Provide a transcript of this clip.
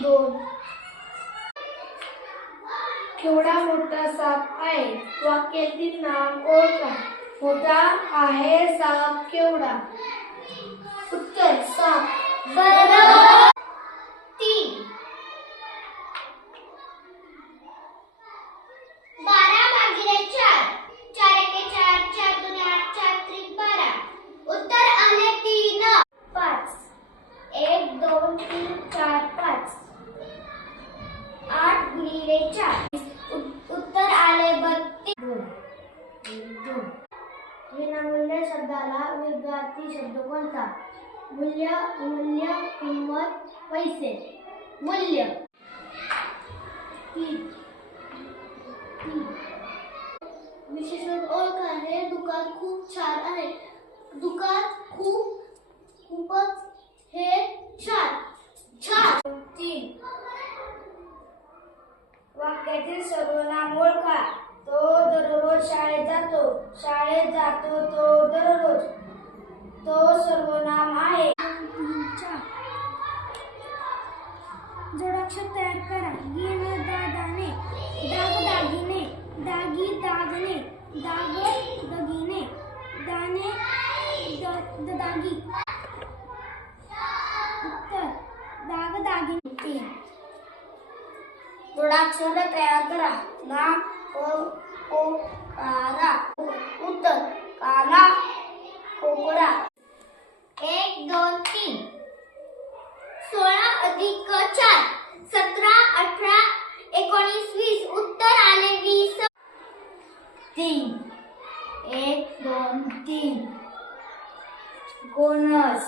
2. केवढा मोठा साप आहे? वाक्यातील नाम ओळखा. मोठा आहे साप केवढा? उत्तर साप. बरोबर. 3. 12 भागिले 4. 4 एके 4, 4 दुने 8, 4 त्रिक 12. उत्तर आले 3. 5. 1 2 3 4 5. 8 गुणिले 4. उत्तर आले 32. 2. विनामूल्य शब्दाला विरुद्धार्थी शब्द कोणता? मूल्य, मूल्य, किंमत, पैसे. मूल्य. 3. विशेषण ओळखा. हे दुकान खूप छान आहे. दुकान खूपच हे छान. छान. 3. वाक्यातील सर्वनाम ओळखा. तो दररोज शाळेत जातो. शाळेत जातो तो दररोज. तो सर्वनाम आहे. 4. जोडाक्षर तयार करा. येण दादाने, दाग दागिने, दागी दागणे, दाग दगिने, दाणे दागी. उत्तर दाग दागिने. 3. जोडाक्षर तयार करा. ना को कारा. उत्तर काना कोकरा. 1 2 3. 16 अधिक 4. 17 18 19 20. उत्तर आले 20. 3. 1 2 3. गोनस.